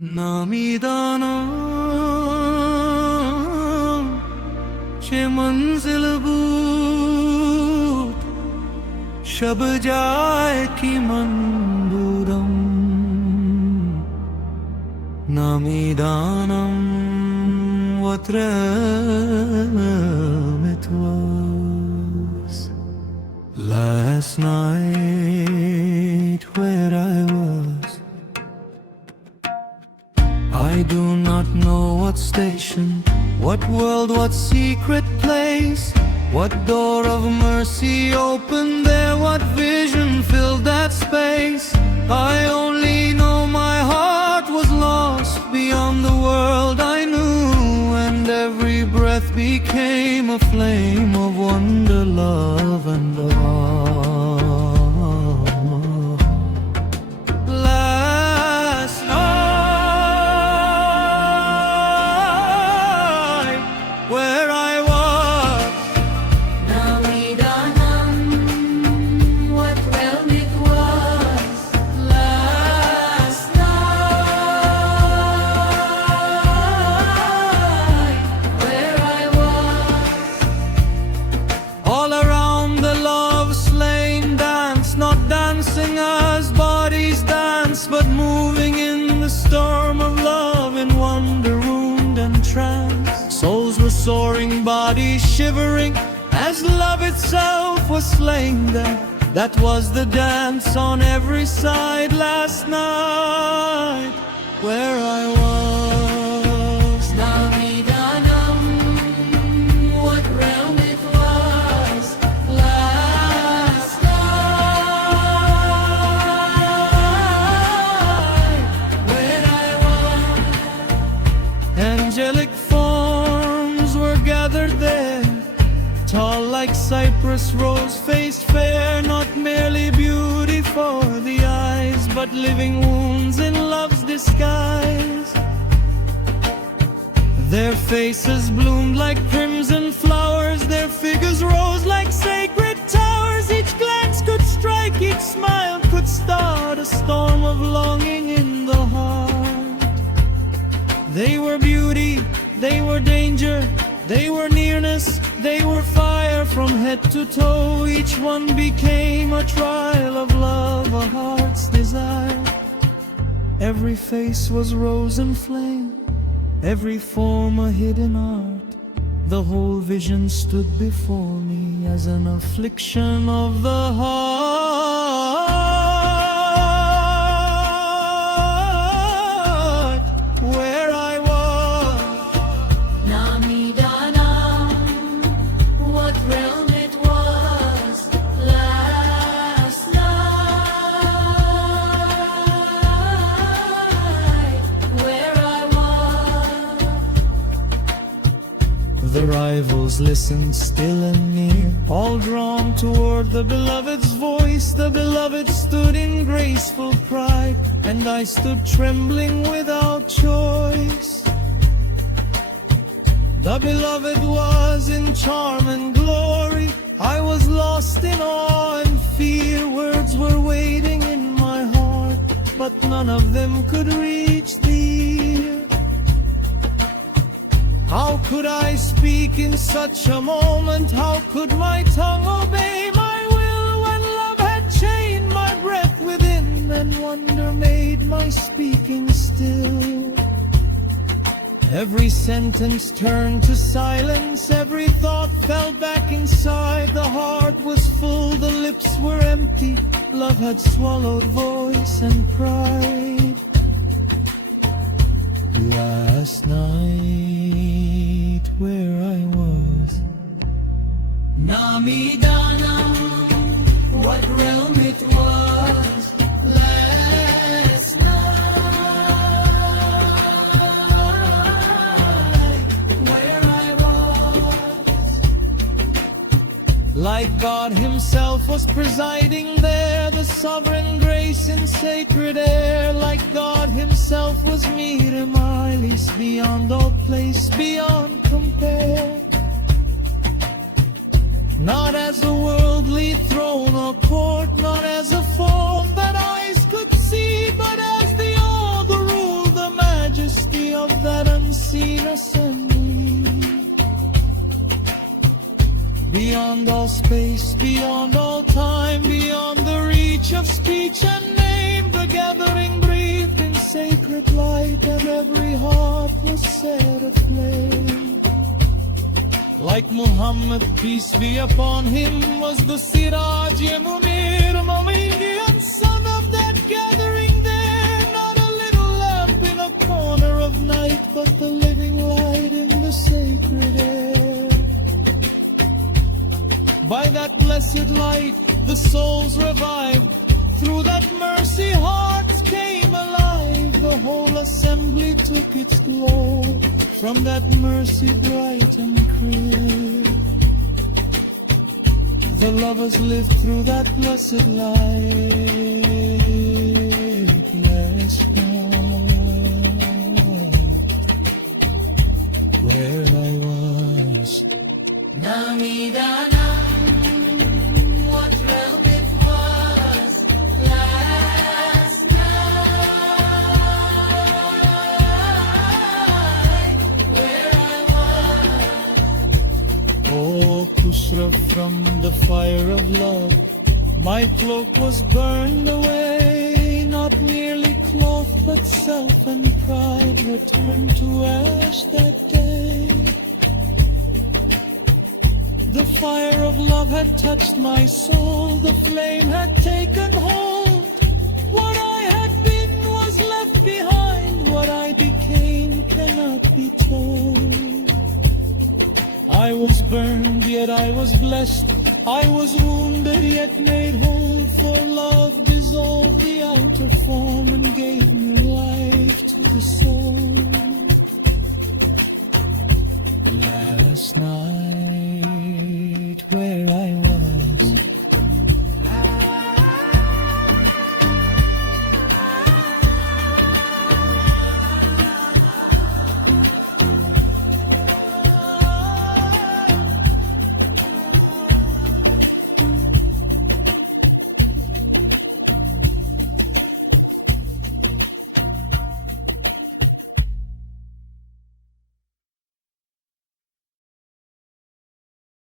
नामी दानम चे मंजिल बूट शब जाए की मंदूरम नामी दानम what realm it was last night where I was. I do not know what station, what world, what secret place, what door of mercy opened there, what vision filled that space. I only know my heart was lost beyond the world I knew, and every breath became a flame of wonder, love and awe. But moving in the storm of love, in wonder, wound and trance. Souls were soaring, bodies shivering, as love itself was slain there. That was the dance on every side last night, where I was. Namī Dānam, what realm it was last night. Angelic forms were gathered there, tall like cypress rose, face fair, not merely beauty for the eyes, but living wounds in love's disguise. Their faces bloomed like crimson flowers, their figures rose like sacred towers. Each glance could strike, each smile could start a storm of longing in the heart. They were beauty, they were danger, they were nearness, they were fire from head to toe. Each one became a trial of love, a heart's desire. Every face was rose and flame, every form a hidden art. The whole vision stood before me as an affliction of the heart, where I was. Namī Dānam, what realm it was last night, where I was. The rivals listened still and near, all drawn toward the beloved's voice. The beloved stood in graceful pride, and I stood trembling without choice. The beloved was in charm and glory, I was lost in awe and fear. Words were waiting in my heart, but none of them could reach the ear. How could I speak in such a moment? How could my tongue obey my will, when love had chained my breath within, and wonder made my speaking still? Every sentence turned to silence, every thought fell back inside. The heart was full, the lips were empty, love had swallowed voice and pride. Last night, where I was. Namī Dānam, what realm it was last night, where I was. Like God himself was presiding there, the sovereign grace in sacred air. Like God himself was meet him, least beyond all place, beyond compare. Not as a worldly throne or court, not as a form that eyes could see, but as the all the rule, the man of that unseen assembly. Beyond all space, beyond all time, beyond the reach of speech and name, the gathering breathed in sacred light, and every heart was set aflame. Like Muhammad, peace be upon him, was the Siraj-e-Munir, Indian son of that gathering there. Not a little lamp in a corner of night, but the living light in the sacred air. By that blessed light, the souls revived. Through that mercy, hearts came alive. The whole assembly took its glow from that mercy bright and clear. The lovers lived through that blessed light last night, where I was. Namī Dānam, what realm it was last night, where I was. Oh, Khusrau, from the fire of love, my cloak was burned away. Not merely cloth, but self and pride were turned to ash that day. The fire of love had touched my soul, the flame had taken hold. What I had been was left behind, what I became cannot be told. I was burned, yet I was blessed. I was wounded, yet made whole. For love dissolved the outer form and gave new life to the soul. Last night